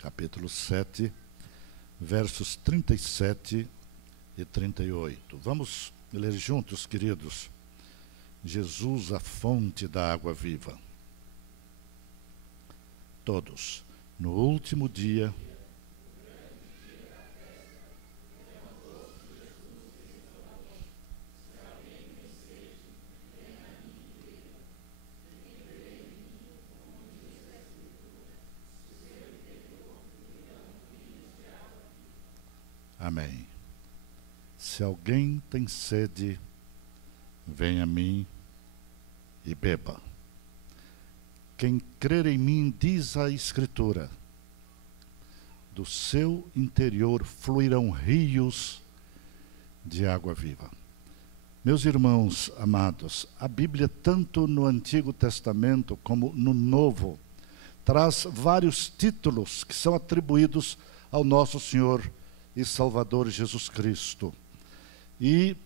capítulo 7, versos 37 e 38. Vamos ler juntos, queridos. Jesus, a fonte da água viva. Todos, no último dia, amém. Se alguém tem sede, venha a mim e beba. Quem crer em mim, diz a Escritura, do seu interior fluirão rios de água viva. Meus irmãos amados, a Bíblia, tanto no Antigo Testamento como no Novo, traz vários títulos que são atribuídos ao nosso Senhor e Salvador Jesus Cristo. E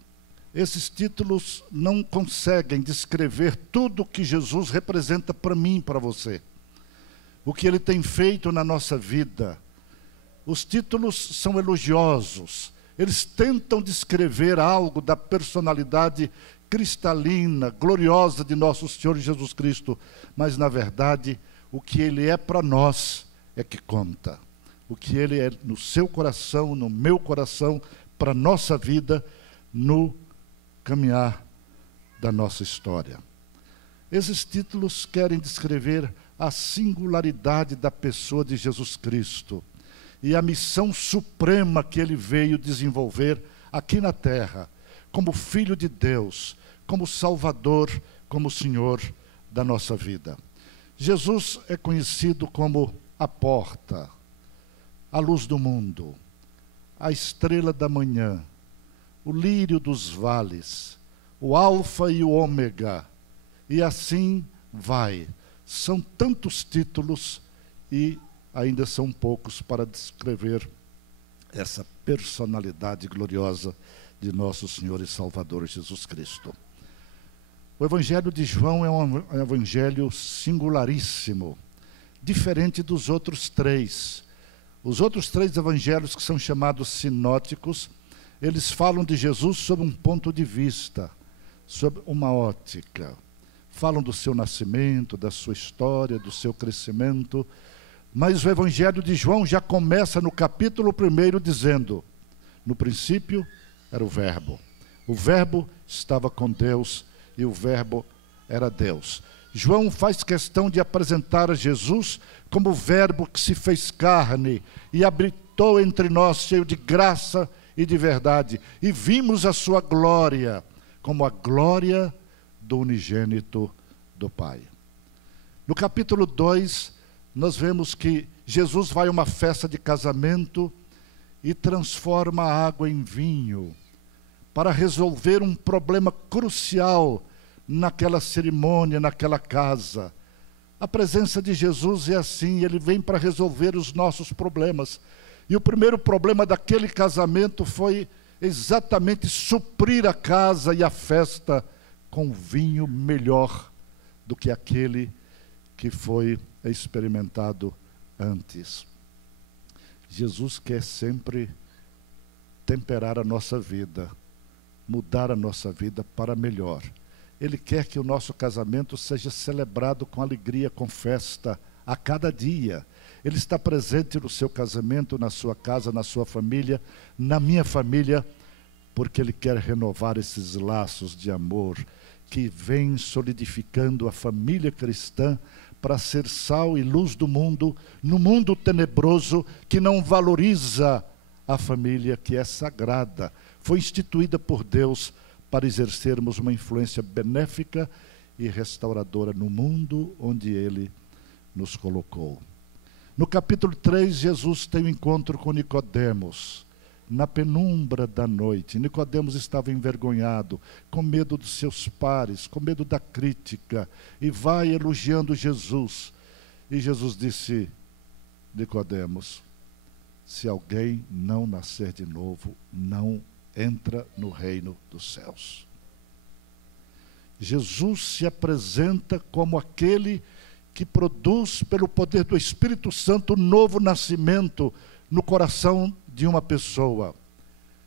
esses títulos não conseguem descrever tudo o que Jesus representa para mim e para você. O que Ele tem feito na nossa vida. Os títulos são elogiosos. Eles tentam descrever algo da personalidade cristalina, gloriosa de nosso Senhor Jesus Cristo. Mas, na verdade, o que Ele é para nós é que conta. O que Ele é no seu coração, no meu coração, para a nossa vida, no caminhar da nossa história. Esses títulos querem descrever a singularidade da pessoa de Jesus Cristo e a missão suprema que Ele veio desenvolver aqui na terra, como Filho de Deus, como Salvador, como Senhor da nossa vida. Jesus é conhecido como a porta, a luz do mundo, a estrela da manhã, o lírio dos vales, o alfa e o ômega, e assim vai. São tantos títulos e ainda são poucos para descrever essa personalidade gloriosa de nosso Senhor e Salvador Jesus Cristo. O Evangelho de João é um evangelho singularíssimo, diferente dos outros três. Os outros três evangelhos, que são chamados sinóticos, eles falam de Jesus sob um ponto de vista, sob uma ótica. Falam do seu nascimento, da sua história, do seu crescimento. Mas o Evangelho de João já começa no capítulo 1 dizendo: no princípio era o Verbo. O Verbo estava com Deus e o Verbo era Deus. João faz questão de apresentar a Jesus como o Verbo que se fez carne e habitou entre nós, cheio de graça e de verdade, e vimos a sua glória, como a glória do unigênito do Pai. No capítulo 2, nós vemos que Jesus vai a uma festa de casamento e transforma a água em vinho, para resolver um problema crucial naquela cerimônia, naquela casa. A presença de Jesus é assim, Ele vem para resolver os nossos problemas. E o primeiro problema daquele casamento foi exatamente suprir a casa e a festa com vinho melhor do que aquele que foi experimentado antes. Jesus quer sempre temperar a nossa vida, mudar a nossa vida para melhor. Ele quer que o nosso casamento seja celebrado com alegria, com festa, a cada dia. Ele está presente no seu casamento, na sua casa, na sua família, na minha família, porque Ele quer renovar esses laços de amor que vêm solidificando a família cristã para ser sal e luz do mundo, no mundo tenebroso que não valoriza a família, que é sagrada. Foi instituída por Deus para exercermos uma influência benéfica e restauradora no mundo onde Ele nos colocou. No capítulo 3, Jesus tem um encontro com Nicodemos, na penumbra da noite. Nicodemos estava envergonhado, com medo dos seus pares, com medo da crítica, e vai elogiando Jesus. E Jesus disse: Nicodemos, se alguém não nascer de novo, não entra no reino dos céus. Jesus se apresenta como aquele que produz, pelo poder do Espírito Santo, um novo nascimento no coração de uma pessoa.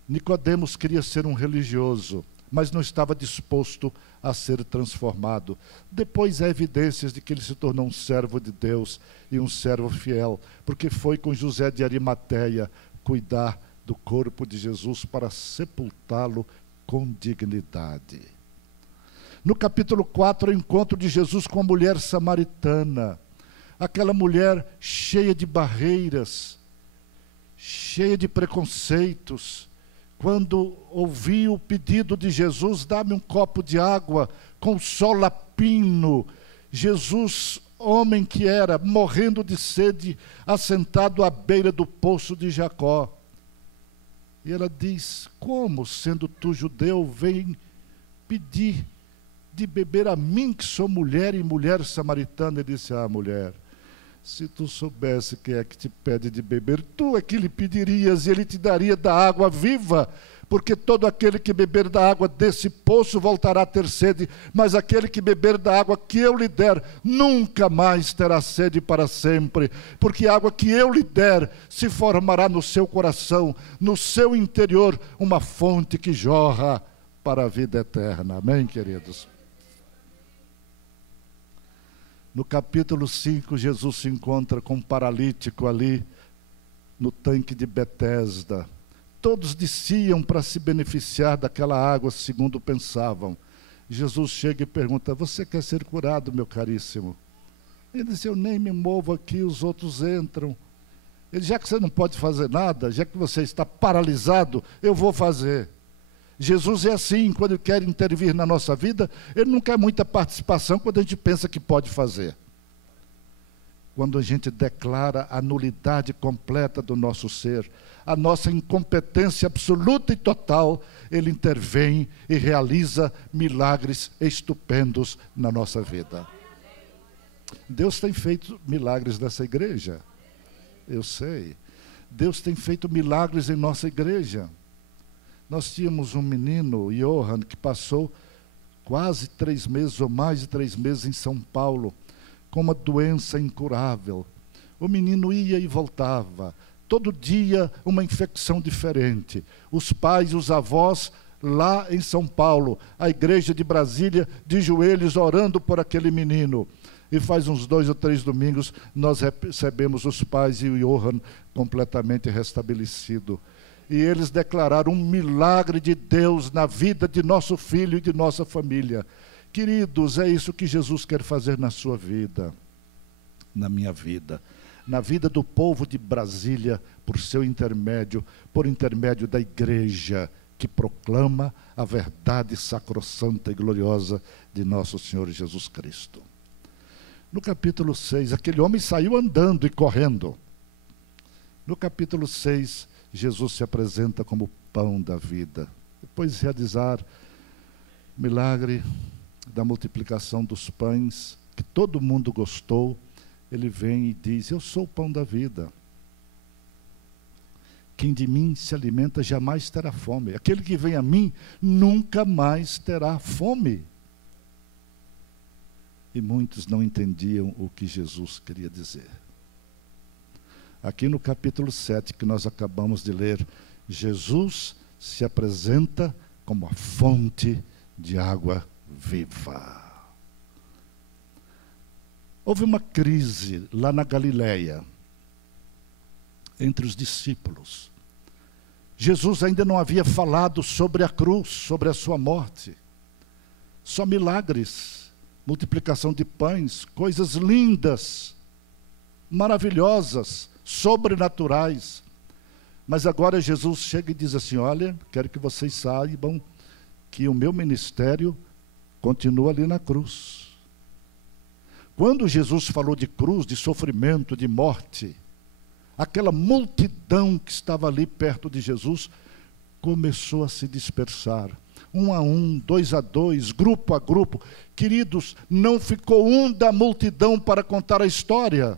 Nicodemos queria ser um religioso, mas não estava disposto a ser transformado. Depois há evidências de que ele se tornou um servo de Deus e um servo fiel, porque foi com José de Arimateia cuidar do corpo de Jesus para sepultá-lo com dignidade. No capítulo 4, o encontro de Jesus com a mulher samaritana, aquela mulher cheia de barreiras, cheia de preconceitos. Quando ouvi o pedido de Jesus, dá-me um copo de água com o sol a pino, Jesus, homem que era, morrendo de sede, assentado à beira do poço de Jacó. E ela diz: como, sendo tu judeu, vem pedir de beber a mim, que sou mulher e mulher samaritana? Ele disse: ah, mulher, se tu soubesse quem é que te pede de beber, tu é que lhe pedirias e ele te daria da água viva, porque todo aquele que beber da água desse poço voltará a ter sede, mas aquele que beber da água que eu lhe der, nunca mais terá sede para sempre, porque a água que eu lhe der se formará no seu coração, no seu interior, uma fonte que jorra para a vida eterna. Amém, queridos? No capítulo 5, Jesus se encontra com um paralítico ali no tanque de Betesda. Todos desciam para se beneficiar daquela água, segundo pensavam. Jesus chega e pergunta: você quer ser curado, meu caríssimo? Ele disse: eu nem me movo aqui, os outros entram. Ele: já que você não pode fazer nada, já que você está paralisado, eu vou fazer. Jesus é assim, quando ele quer intervir na nossa vida, ele não quer muita participação quando a gente pensa que pode fazer. Quando a gente declara a nulidade completa do nosso ser, a nossa incompetência absoluta e total, ele intervém e realiza milagres estupendos na nossa vida. Deus tem feito milagres nessa igreja, eu sei. Deus tem feito milagres em nossa igreja. Nós tínhamos um menino, Johan, que passou quase 3 meses ou mais de 3 meses em São Paulo, com uma doença incurável. O menino ia e voltava, todo dia uma infecção diferente. Os pais e os avós lá em São Paulo, a igreja de Brasília, de joelhos, orando por aquele menino. E faz uns 2 ou 3 domingos, nós recebemos os pais e o Johan completamente restabelecido. E eles declararam um milagre de Deus na vida de nosso filho e de nossa família. Queridos, é isso que Jesus quer fazer na sua vida, na minha vida, na vida do povo de Brasília, por seu intermédio, por intermédio da igreja que proclama a verdade sacrossanta e gloriosa de nosso Senhor Jesus Cristo. No capítulo 6, aquele homem saiu andando e correndo. No capítulo 6, Jesus se apresenta como o pão da vida. Depois de realizar o milagre da multiplicação dos pães, que todo mundo gostou, ele vem e diz: eu sou o pão da vida. Quem de mim se alimenta jamais terá fome. Aquele que vem a mim nunca mais terá fome. E muitos não entendiam o que Jesus queria dizer. Aqui no capítulo 7, que nós acabamos de ler, Jesus se apresenta como a fonte de água viva. Houve uma crise lá na Galileia, entre os discípulos. Jesus ainda não havia falado sobre a cruz, sobre a sua morte. Só milagres, multiplicação de pães, coisas lindas, maravilhosas, sobrenaturais. Mas agora Jesus chega e diz assim: olha, quero que vocês saibam que o meu ministério continua ali na cruz. Quando Jesus falou de cruz, de sofrimento, de morte, aquela multidão que estava ali perto de Jesus começou a se dispersar. 1 a 1, 2 a 2, grupo a grupo. Queridos, não ficou um da multidão para contar a história.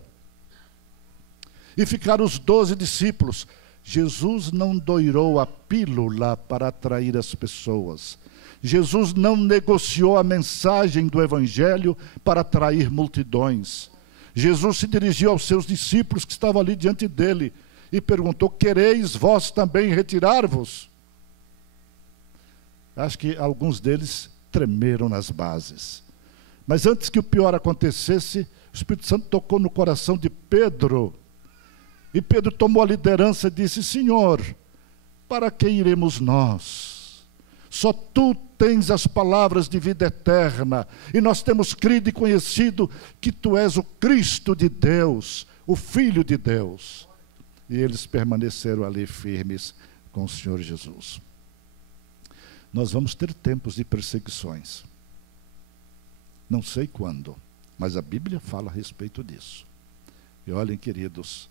E ficaram os 12 discípulos. Jesus não doirou a pílula para atrair as pessoas. Jesus não negociou a mensagem do Evangelho para atrair multidões. Jesus se dirigiu aos seus discípulos que estavam ali diante dele e perguntou: quereis vós também retirar-vos? Acho que alguns deles tremeram nas bases. Mas antes que o pior acontecesse, o Espírito Santo tocou no coração de Pedro. E Pedro tomou a liderança e disse: Senhor, para que iremos nós? Só tu tens as palavras de vida eterna, e nós temos crido e conhecido que tu és o Cristo de Deus, o Filho de Deus. E eles permaneceram ali firmes com o Senhor Jesus. Nós vamos ter tempos de perseguições. Não sei quando, mas a Bíblia fala a respeito disso. E olhem, queridos,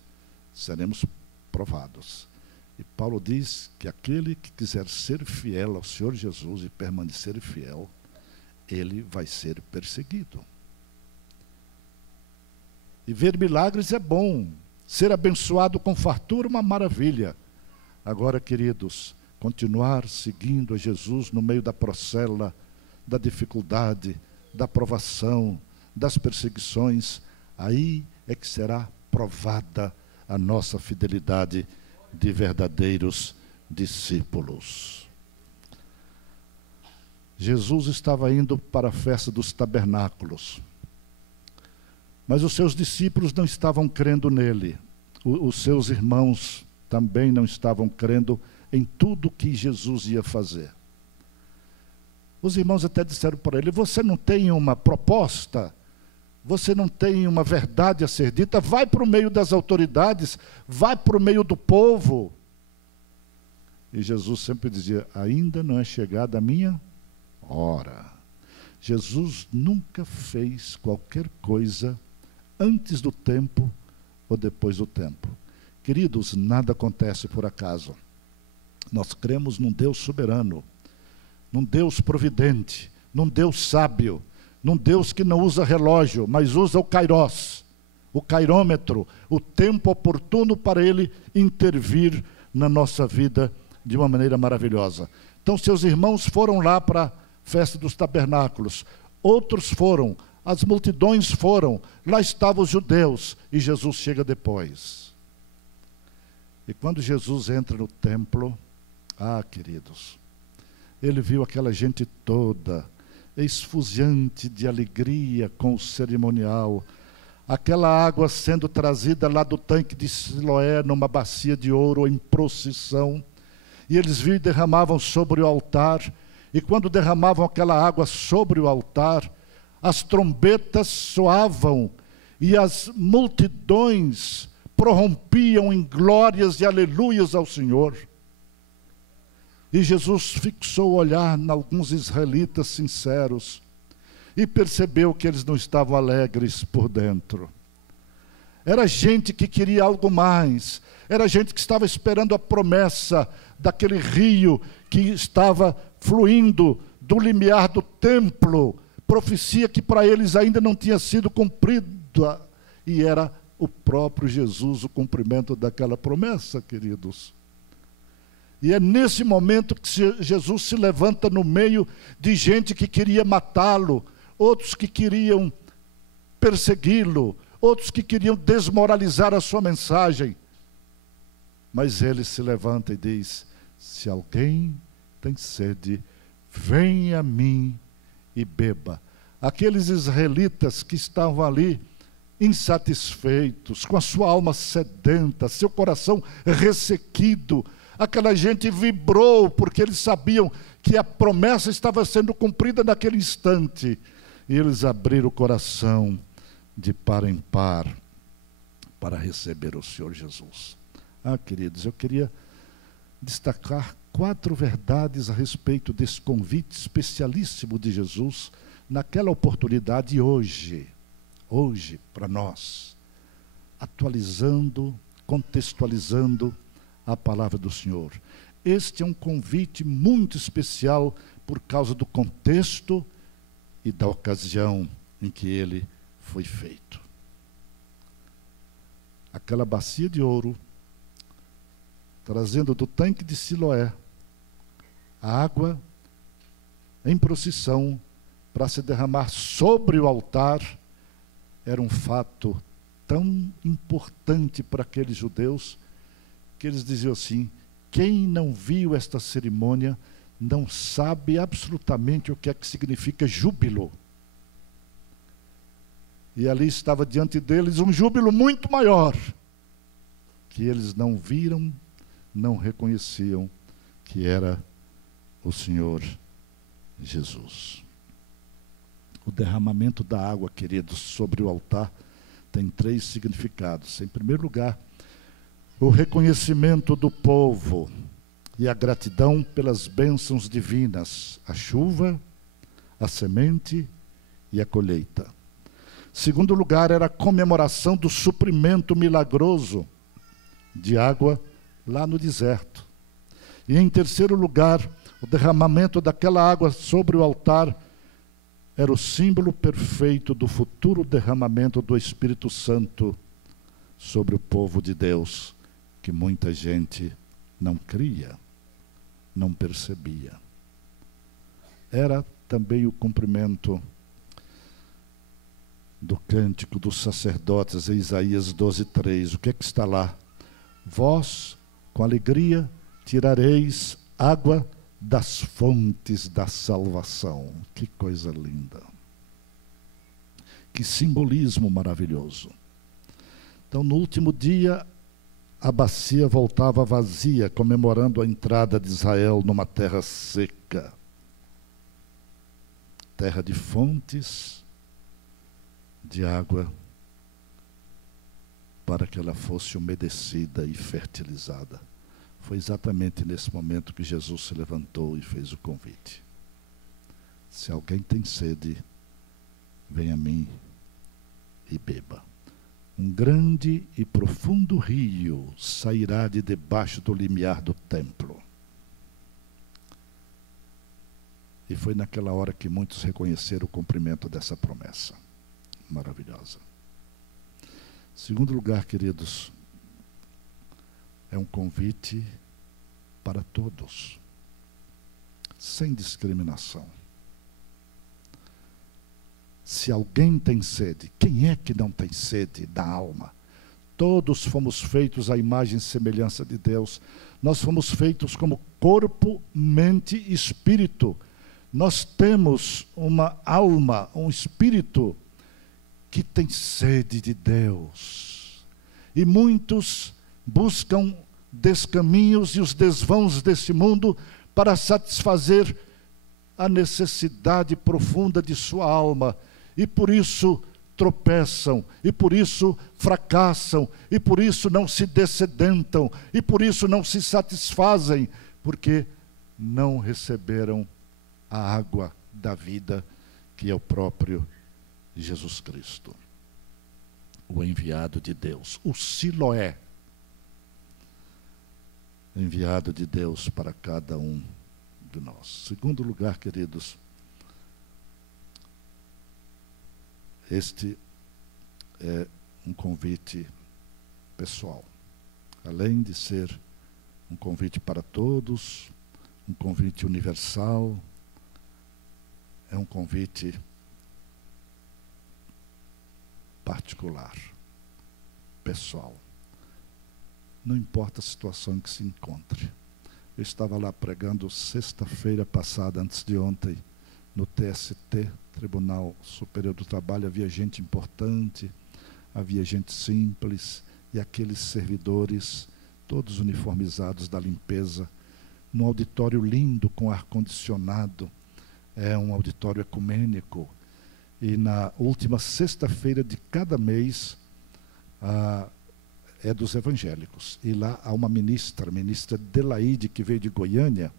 seremos provados. E Paulo diz que aquele que quiser ser fiel ao Senhor Jesus e permanecer fiel, ele vai ser perseguido. E ver milagres é bom, ser abençoado com fartura é uma maravilha. Agora, queridos, continuar seguindo a Jesus no meio da procela, da dificuldade, da provação, das perseguições, aí é que será provada a nossa fidelidade de verdadeiros discípulos. Jesus estava indo para a festa dos tabernáculos, mas os seus discípulos não estavam crendo nele. Os seus irmãos também não estavam crendo em tudo que Jesus ia fazer. Os irmãos até disseram para ele: você não tem uma proposta? Você não tem uma verdade a ser dita? Vai para o meio das autoridades, vai para o meio do povo. E Jesus sempre dizia: ainda não é chegada a minha hora. Jesus nunca fez qualquer coisa antes do tempo ou depois do tempo. Queridos, nada acontece por acaso. Nós cremos num Deus soberano, num Deus providente, num Deus sábio, num Deus que não usa relógio, mas usa o kairós, o kairômetro, o tempo oportuno para Ele intervir na nossa vida de uma maneira maravilhosa. Então, seus irmãos foram lá para a festa dos tabernáculos, outros foram, as multidões foram, lá estavam os judeus, e Jesus chega depois. E quando Jesus entra no templo, queridos, ele viu aquela gente toda, esfuziante de alegria com o cerimonial, aquela água sendo trazida lá do tanque de Siloé, numa bacia de ouro, em procissão, e eles viam e derramavam sobre o altar, e quando derramavam aquela água sobre o altar, as trombetas soavam, e as multidões prorrompiam em glórias e aleluias ao Senhor. E Jesus fixou o olhar em alguns israelitas sinceros e percebeu que eles não estavam alegres por dentro. Era gente que queria algo mais, era gente que estava esperando a promessa daquele rio que estava fluindo do limiar do templo, profecia que para eles ainda não tinha sido cumprida, e era o próprio Jesus o cumprimento daquela promessa, queridos. E é nesse momento que Jesus se levanta no meio de gente que queria matá-lo, outros que queriam persegui-lo, outros que queriam desmoralizar a sua mensagem. Mas ele se levanta e diz: se alguém tem sede, venha a mim e beba. Aqueles israelitas que estavam ali insatisfeitos, com a sua alma sedenta, seu coração ressequido, aquela gente vibrou, porque eles sabiam que a promessa estava sendo cumprida naquele instante. E eles abriram o coração de par em par para receber o Senhor Jesus. Queridos, eu queria destacar 4 verdades a respeito desse convite especialíssimo de Jesus naquela oportunidade e hoje para nós, atualizando, contextualizando a palavra do Senhor. Este é um convite muito especial por causa do contexto e da ocasião em que ele foi feito. Aquela bacia de ouro, trazendo do tanque de Siloé a água em procissão para se derramar sobre o altar, era um fato tão importante para aqueles judeus que eles diziam assim: quem não viu esta cerimônia não sabe absolutamente o que é que significa júbilo. E ali estava diante deles um júbilo muito maior, que eles não viram, não reconheciam que era o Senhor Jesus. O derramamento da água, queridos, sobre o altar tem 3 significados. Em primeiro lugar, o reconhecimento do povo e a gratidão pelas bênçãos divinas, a chuva, a semente e a colheita. Segundo lugar, era a comemoração do suprimento milagroso de água lá no deserto. E em terceiro lugar, o derramamento daquela água sobre o altar era o símbolo perfeito do futuro derramamento do Espírito Santo sobre o povo de Deus, que muita gente não cria, não percebia. Era também o cumprimento do cântico dos sacerdotes em Isaías 12:3. O que é que está lá? Vós, com alegria, tirareis água das fontes da salvação. Que coisa linda. Que simbolismo maravilhoso. Então, no último dia, a bacia voltava vazia, comemorando a entrada de Israel numa terra seca. Terra de fontes de água, para que ela fosse umedecida e fertilizada. Foi exatamente nesse momento que Jesus se levantou e fez o convite. Se alguém tem sede, venha a mim e beba. Um grande e profundo rio sairá de debaixo do limiar do templo. E foi naquela hora que muitos reconheceram o cumprimento dessa promessa maravilhosa. Segundo lugar, queridos, é um convite para todos, sem discriminação. Se alguém tem sede, quem é que não tem sede da alma? Todos fomos feitos à imagem e semelhança de Deus. Nós fomos feitos como corpo, mente e espírito. Nós temos uma alma, um espírito que tem sede de Deus. E muitos buscam descaminhos e os desvãos desse mundo para satisfazer a necessidade profunda de sua alma. E por isso tropeçam, e por isso fracassam, e por isso não se dessedentam, e por isso não se satisfazem, porque não receberam a água da vida, que é o próprio Jesus Cristo, o enviado de Deus, o Siloé, enviado de Deus para cada um de nós. Segundo lugar, queridos, este é um convite pessoal. Além de ser um convite para todos, um convite universal, é um convite particular, pessoal. Não importa a situação em que se encontre. Eu estava lá pregando sexta-feira passada, antes de ontem, no TST, Tribunal Superior do Trabalho. Havia gente importante, havia gente simples, e aqueles servidores, todos uniformizados da limpeza, num auditório lindo, com ar-condicionado. É um auditório ecumênico. E na última sexta-feira de cada mês, é dos evangélicos. E lá há uma ministra Delaide, que veio de Goiânia,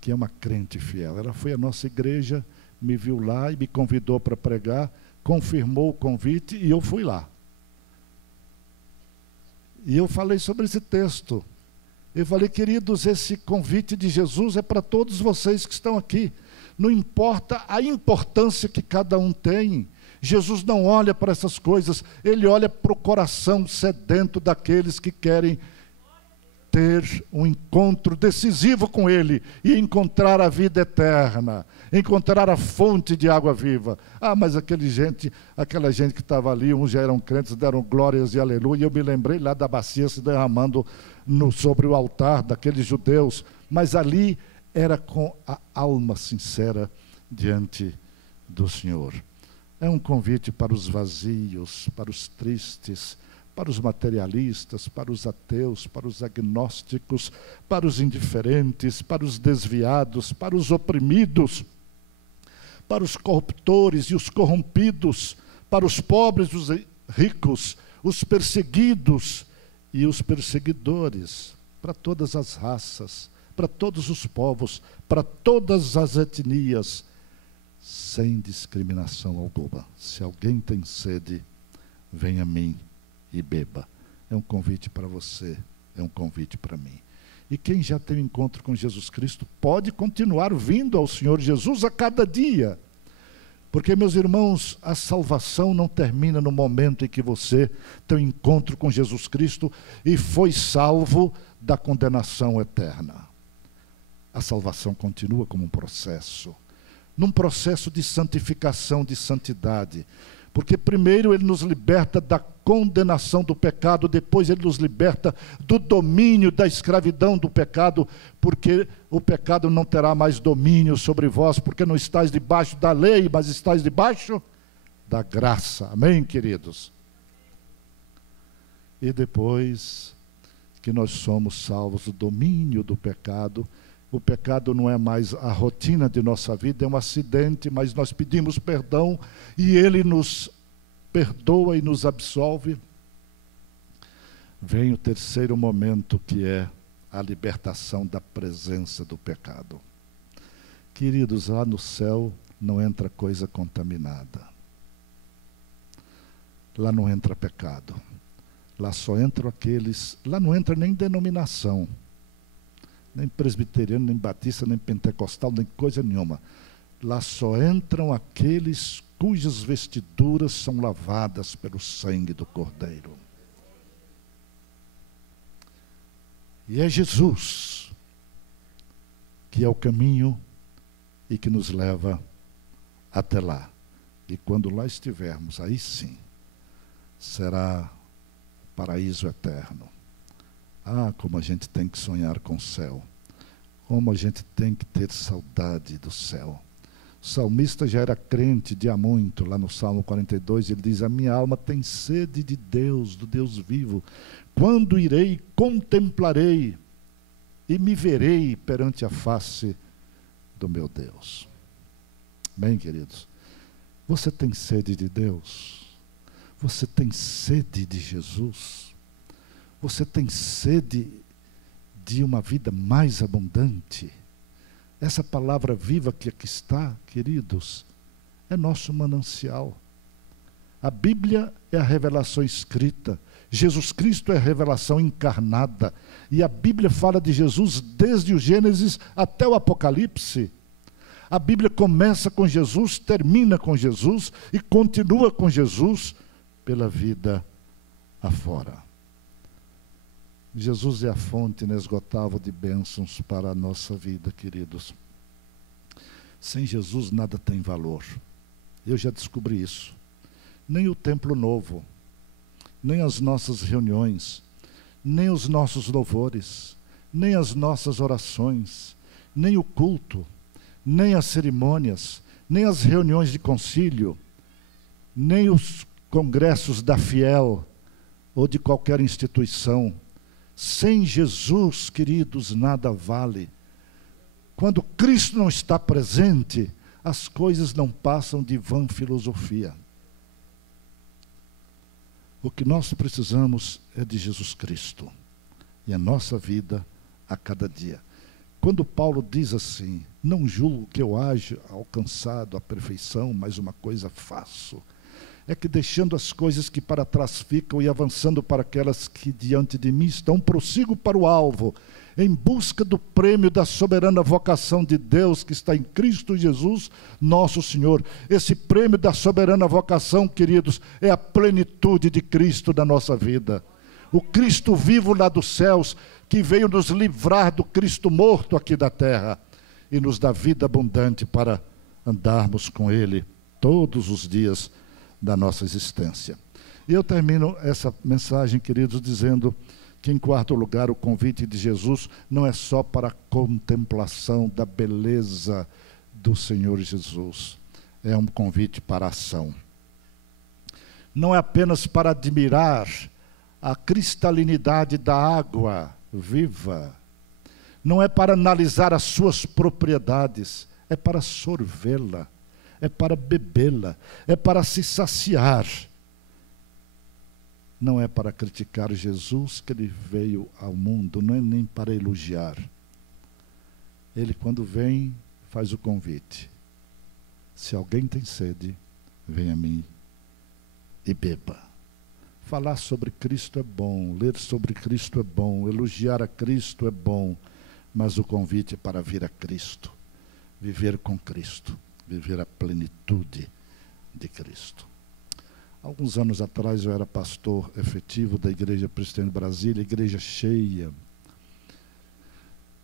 que é uma crente fiel. Ela foi à nossa igreja, me viu lá e me convidou para pregar, confirmou o convite e eu fui lá. E eu falei sobre esse texto. Eu falei, queridos, esse convite de Jesus é para todos vocês que estão aqui. Não importa a importância que cada um tem. Jesus não olha para essas coisas, ele olha para o coração sedento daqueles que querem ter um encontro decisivo com Ele e encontrar a vida eterna, encontrar a fonte de água viva. Mas aquela gente que estava ali, uns já eram crentes, deram glórias e aleluia. Eu me lembrei lá da bacia se derramando sobre o altar daqueles judeus, mas ali era com a alma sincera diante do Senhor. É um convite para os vazios, para os tristes, para os materialistas, para os ateus, para os agnósticos, para os indiferentes, para os desviados, para os oprimidos, para os corruptores e os corrompidos, para os pobres e os ricos, os perseguidos e os perseguidores, para todas as raças, para todos os povos, para todas as etnias, sem discriminação alguma. Se alguém tem sede, venha a mim e beba. É um convite para você, é um convite para mim. E quem já tem um encontro com Jesus Cristo pode continuar vindo ao Senhor Jesus a cada dia. Porque, meus irmãos, a salvação não termina no momento em que você tem um encontro com Jesus Cristo e foi salvo da condenação eterna. A salvação continua como um processo, num processo de santificação, de santidade. Porque primeiro Ele nos liberta da condenação do pecado, depois Ele nos liberta do domínio da escravidão do pecado, porque o pecado não terá mais domínio sobre vós, porque não estáis debaixo da lei, mas estáis debaixo da graça. Amém, queridos? E depois que nós somos salvos do domínio do pecado, o pecado não é mais a rotina de nossa vida, é um acidente, mas nós pedimos perdão e Ele nos perdoa e nos absolve. Vem o terceiro momento, que é a libertação da presença do pecado. Queridos, lá no céu não entra coisa contaminada. Lá não entra pecado. Lá só entram aqueles... Lá não entra nem denominação. Nem presbiteriano, nem batista, nem pentecostal, nem coisa nenhuma. Lá só entram aqueles cujas vestiduras são lavadas pelo sangue do Cordeiro. E é Jesus que é o caminho e que nos leva até lá. E quando lá estivermos, aí sim, será paraíso eterno. Como a gente tem que sonhar com o céu. Como a gente tem que ter saudade do céu. O salmista já era crente de há muito, lá no Salmo 42, ele diz: a minha alma tem sede de Deus, do Deus vivo. Quando irei, contemplarei e me verei perante a face do meu Deus. Bem, queridos, você tem sede de Deus? Você tem sede de Jesus? Você tem sede de uma vida mais abundante? Essa palavra viva que aqui está, queridos, é nosso manancial. A Bíblia é a revelação escrita. Jesus Cristo é a revelação encarnada. E a Bíblia fala de Jesus desde o Gênesis até o Apocalipse. A Bíblia começa com Jesus, termina com Jesus e continua com Jesus pela vida afora. Jesus é a fonte inesgotável de bênçãos para a nossa vida, queridos. Sem Jesus nada tem valor. Eu já descobri isso. Nem o templo novo, nem as nossas reuniões, nem os nossos louvores, nem as nossas orações, nem o culto, nem as cerimônias, nem as reuniões de concílio, nem os congressos da Fiel ou de qualquer instituição. Sem Jesus, queridos, nada vale. Quando Cristo não está presente, as coisas não passam de vã filosofia. O que nós precisamos é de Jesus Cristo e a nossa vida a cada dia. Quando Paulo diz assim: não julgo que eu haja alcançado a perfeição, mas uma coisa faço, é que deixando as coisas que para trás ficam e avançando para aquelas que diante de mim estão, prossigo para o alvo, em busca do prêmio da soberana vocação de Deus que está em Cristo Jesus, nosso Senhor. Esse prêmio da soberana vocação, queridos, é a plenitude de Cristo na nossa vida. O Cristo vivo lá dos céus que veio nos livrar do Cristo morto aqui da terra e nos dá vida abundante para andarmos com Ele todos os dias da nossa existência. E eu termino essa mensagem, queridos, dizendo que, em quarto lugar, o convite de Jesus não é só para a contemplação da beleza do Senhor Jesus, é um convite para a ação. Não é apenas para admirar a cristalinidade da água viva, não é para analisar as suas propriedades, é para sorvê-la, é para bebê-la, é para se saciar. Não é para criticar Jesus que ele veio ao mundo, não é nem para elogiar. Ele, quando vem, faz o convite. Se alguém tem sede, venha a mim e beba. Falar sobre Cristo é bom, ler sobre Cristo é bom, elogiar a Cristo é bom, mas o convite é para vir a Cristo, viver com Cristo, viver a plenitude de Cristo. Alguns anos atrás eu era pastor efetivo da Igreja Presbiteriana de Brasília, igreja cheia.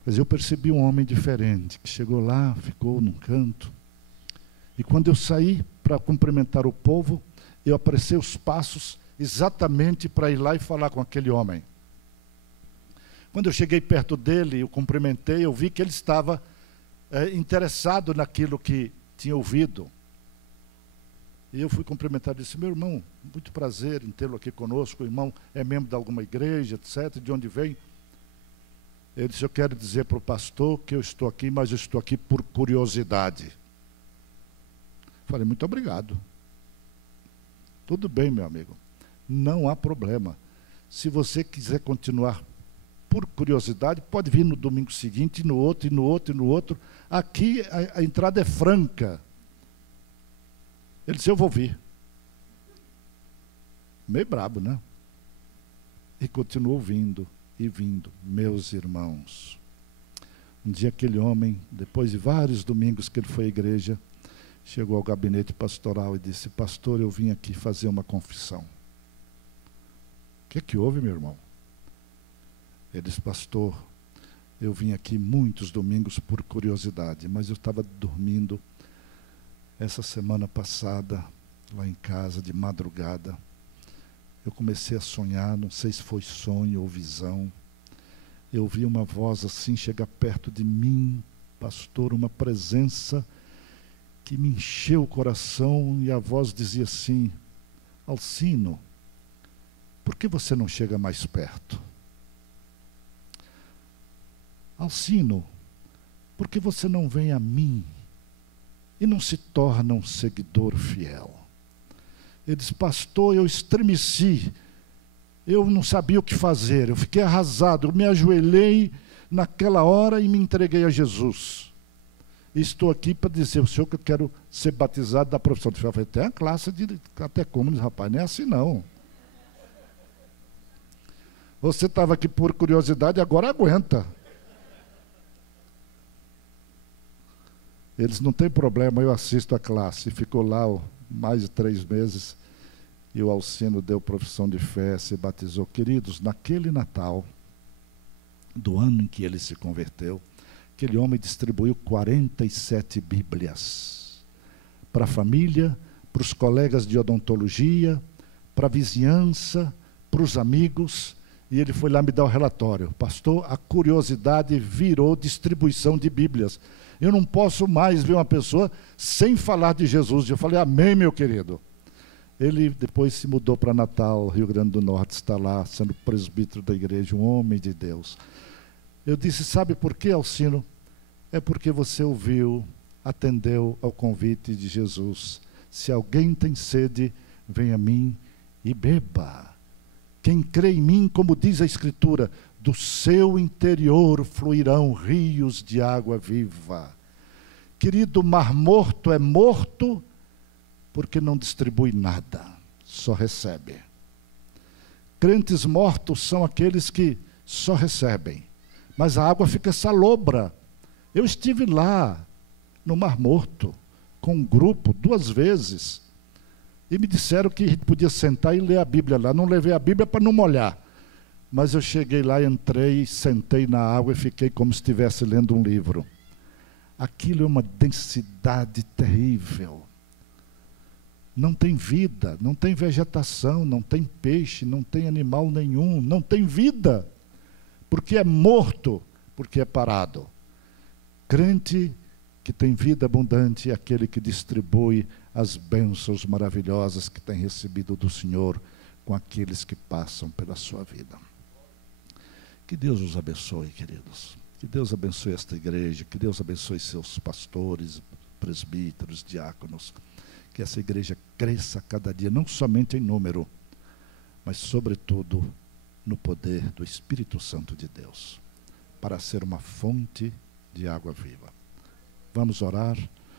Mas eu percebi um homem diferente, que chegou lá, ficou num canto. E quando eu saí para cumprimentar o povo, eu apressei os passos exatamente para ir lá e falar com aquele homem. Quando eu cheguei perto dele, eu cumprimentei, eu vi que ele estava interessado naquilo que tinha ouvido. E eu fui cumprimentar e disse: meu irmão, muito prazer em tê-lo aqui conosco, o irmão é membro de alguma igreja, etc., de onde vem? Ele disse: eu quero dizer para o pastor que eu estou aqui, mas eu estou aqui por curiosidade. Falei: muito obrigado. Tudo bem, meu amigo, não há problema. Se você quiser continuar por curiosidade, pode vir no domingo seguinte, no outro, e no outro, e no outro. Aqui a entrada é franca. Ele disse: eu vou vir. Meio brabo, né? E continuou vindo e vindo. Meus irmãos, um dia aquele homem, depois de vários domingos que ele foi à igreja, chegou ao gabinete pastoral e disse: pastor, eu vim aqui fazer uma confissão. O que é que houve, meu irmão? Ele disse: pastor, eu vim aqui muitos domingos por curiosidade, mas eu estava dormindo essa semana passada, lá em casa, de madrugada. Eu comecei a sonhar, não sei se foi sonho ou visão. Eu vi uma voz assim chegar perto de mim, pastor, uma presença que me encheu o coração, e a voz dizia assim: Alcino, por que você não chega mais perto? Alcino, por que você não vem a mim e não se torna um seguidor fiel? Ele disse: pastor, eu estremeci, eu não sabia o que fazer, eu fiquei arrasado, eu me ajoelhei naquela hora e me entreguei a Jesus. E estou aqui para dizer ao senhor que eu quero ser batizado da profissão de fé. Eu falei: tem a classe de catecúmenos, rapaz, não é assim não. Você estava aqui por curiosidade, agora aguenta. Eles: não tem problema, eu assisto a classe. E ficou lá mais de 3 meses, e o Alcino deu profissão de fé, se batizou. Queridos, naquele Natal, do ano em que ele se converteu, aquele homem distribuiu 47 Bíblias para a família, para os colegas de odontologia, para a vizinhança, para os amigos, e ele foi lá me dar o relatório: pastor, a curiosidade virou distribuição de Bíblias. Eu não posso mais ver uma pessoa sem falar de Jesus. Eu falei: amém, meu querido. Ele depois se mudou para Natal, Rio Grande do Norte, está lá sendo presbítero da igreja, um homem de Deus. Eu disse: sabe por quê, Alcino? É porque você ouviu, atendeu ao convite de Jesus. Se alguém tem sede, venha a mim e beba. Quem crê em mim, como diz a Escritura, do seu interior fluirão rios de água viva. Querido, o mar morto é morto porque não distribui nada, só recebe. Crentes mortos são aqueles que só recebem, mas a água fica salobra. Eu estive lá, no Mar Morto, com um grupo, 2 vezes, e me disseram que a gente podia sentar e ler a Bíblia lá. Não levei a Bíblia para não molhar, mas eu cheguei lá, entrei, sentei na água e fiquei como se estivesse lendo um livro. Aquilo é uma densidade terrível. Não tem vida, não tem vegetação, não tem peixe, não tem animal nenhum, não tem vida, porque é morto, porque é parado. Crente que tem vida abundante é aquele que distribui as bênçãos maravilhosas que tem recebido do Senhor com aqueles que passam pela sua vida. Que Deus os abençoe, queridos. Que Deus abençoe esta igreja, que Deus abençoe seus pastores, presbíteros, diáconos. Que essa igreja cresça cada dia, não somente em número, mas sobretudo no poder do Espírito Santo de Deus, para ser uma fonte de água viva. Vamos orar.